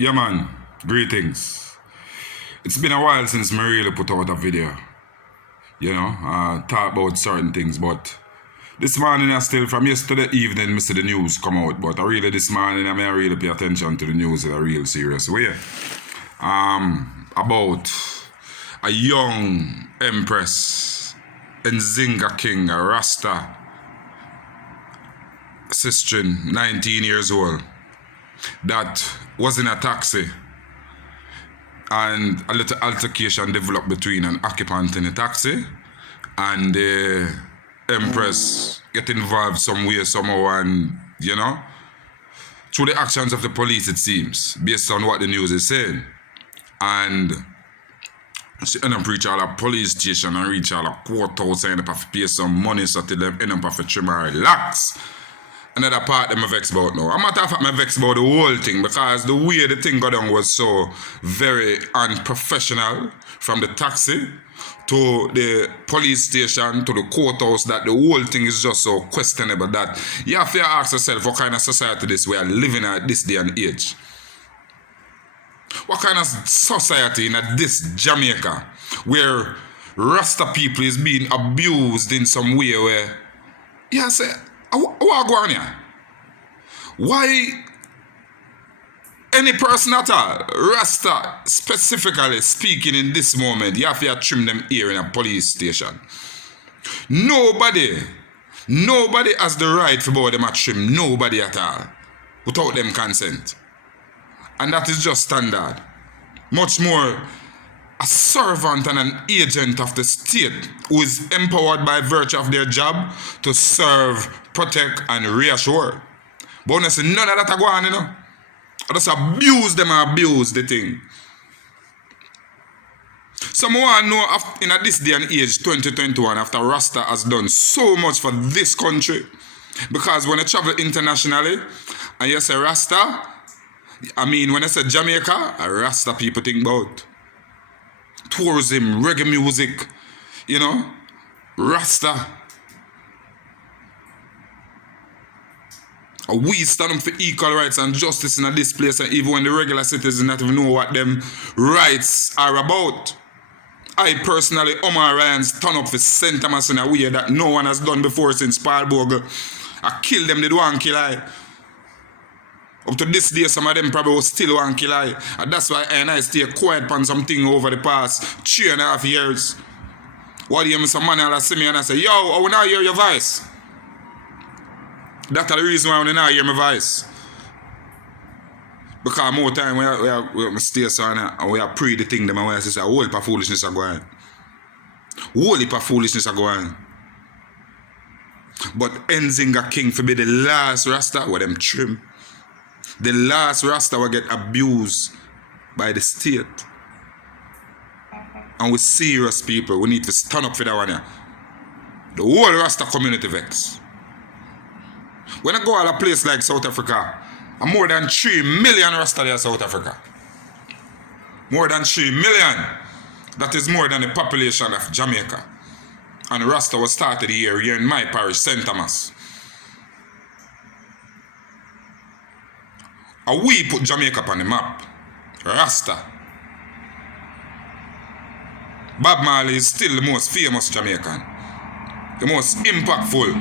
Yeah, man. Greetings. It's been a while since me really put out a video. Talk about certain things, but this morning I still, from yesterday evening, I see the news come out, but I really this morning I really pay attention to the news in a real serious way. About a young empress, Nzinga King, a Rasta sister, 19 years old, that was in a taxi and a little altercation developed between an occupant in a taxi and the empress get involved some way, somehow, and through the actions of the police, it seems, based on what the news is saying. And she end up reach all a police station and reach all a courthouse and end up have to pay some money so till them end up have to trim her locks. Another part that I'm vexed about now. I'm matter of fact, I'm vexed about the whole thing because the way the thing got done was so very unprofessional, from the taxi to the police station to the courthouse, that the whole thing is just so questionable that you have to ask yourself what kind of society this we are living at this day and age. What kind of society in this Jamaica where Rasta people is being abused in some way where, yeah, say, what go on here? Why any person at all, Rasta specifically speaking in this moment, you have to trim them ear in a police station? Nobody has the right for both them to trim nobody at all without them consent. And that is just standard. Much more a servant and an agent of the state who is empowered by virtue of their job to serve, protect, and reassure. But honestly, none of that are going on, I just abuse them and abuse the thing. Someone want to know in this day and age, 2021, after Rasta has done so much for this country. Because when you travel internationally and you say Rasta, when I say Jamaica, Rasta people think about tourism, reggae music, Rasta. We stand up for equal rights and justice in this place, and even when the regular citizens don't even know what them rights are about. I personally, Omar Ryan, stand up for St. Thomas in a way that no one has done before since Paul Bogle. I kill them, they don't want to kill I. Up to this day, some of them probably will still want to kill I. And that's why I stay quiet on something over the past 3.5 years. What do you mean? Some man will see me and I say, yo, I will not hear your voice. That's the reason why I will not hear my voice. Because more time we stay so and we are pray the thing them and we say, a whole heap of foolishness are going. Whole heap of foolishness are going. But Nzinga King for be the last Rasta where them trim. The last Rasta will get abused by the state. And we serious people, we need to stand up for that one here. The whole Rasta community vex. When I go to a place like South Africa, I'm more than 3 million Rasta there in South Africa. More than 3 million. That is more than the population of Jamaica. And Rasta was started here in my parish, St. Thomas. And we put Jamaica on the map. Rasta. Bob Marley is still the most famous Jamaican. The most impactful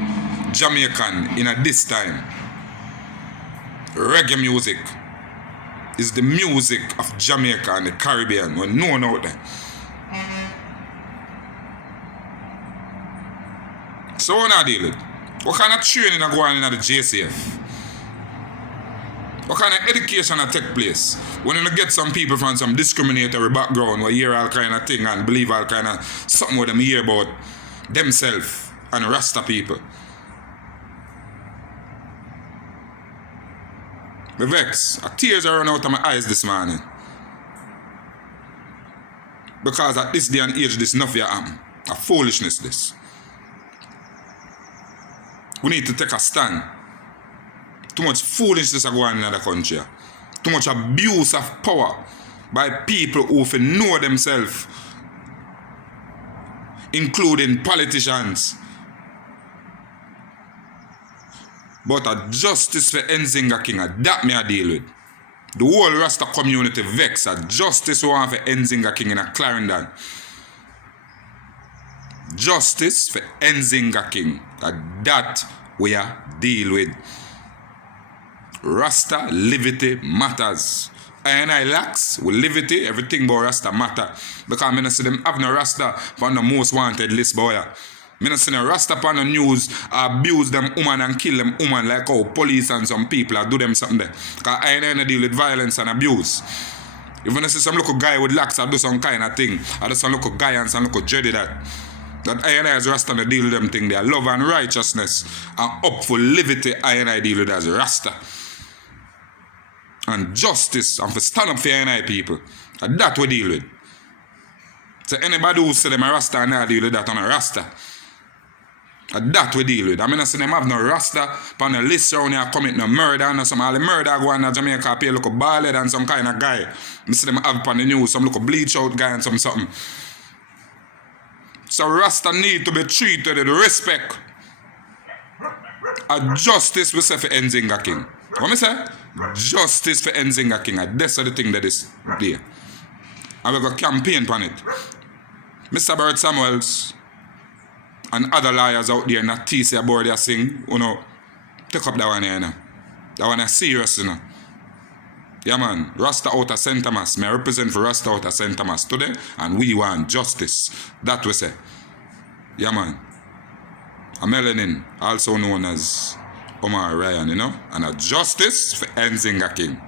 Jamaican in this time. Reggae music is the music of Jamaica and the Caribbean when no one out there. So what I deal with? What kind of training are going on in the JCF? What kind of education that take place? When you get some people from some discriminatory background who hear all kind of thing and believe all kind of something what them hear about themselves and Rasta people. Me vex. Tears are running out of my eyes this morning. Because at this day and age, this nothing happen. A foolishness this. We need to take a stand. Too much foolishness are going on in the country. Too much abuse of power by people who know themselves, including politicians. But a justice for Nzinga King, that me I deal with. The whole Rasta community vex at justice want for Nzinga King in a Clarendon. Justice for Nzinga King. That we are deal with. Rasta liberty matters. I lacks with liberty, everything about Rasta matter. Because I don't see them have no Rasta on the most wanted list, boy. I don't see no Rasta on the news abuse them woman and kill them woman like how police and some people do them something there. Because I don't deal with violence and abuse. If you see some local guy with locks, I do some kind of thing. I do some local guy and some local dready that I as Rasta to deal with them thing there. Love and righteousness and up for liberty I deal with as Rasta. And justice and for stand up for I people. And that we deal with. So anybody who say them a Rasta and I deal with that on a Rasta. And that we deal with. I mean I see them have no Rasta on the list around here commit no murder and some all the murder go on in Jamaica pay a look bald head and some kind of guy. I see them have on the news some look bleach out guy and something. So Rasta need to be treated with respect. And justice we say for Nzinga King. What me say? Justice for Nzinga King. And that's the thing that is there. And we got campaign on it. Mr. Bird Samuels and other lawyers out there not tease about their thing, take up that one here, That one is serious, Yeah, man. Rasta out of St. Thomas. I represent for Rasta out of St. Thomas today, and we want justice. That we say. Yeah, man. A melanin, also known as Omar Ryan, and a justice for Nzinga King.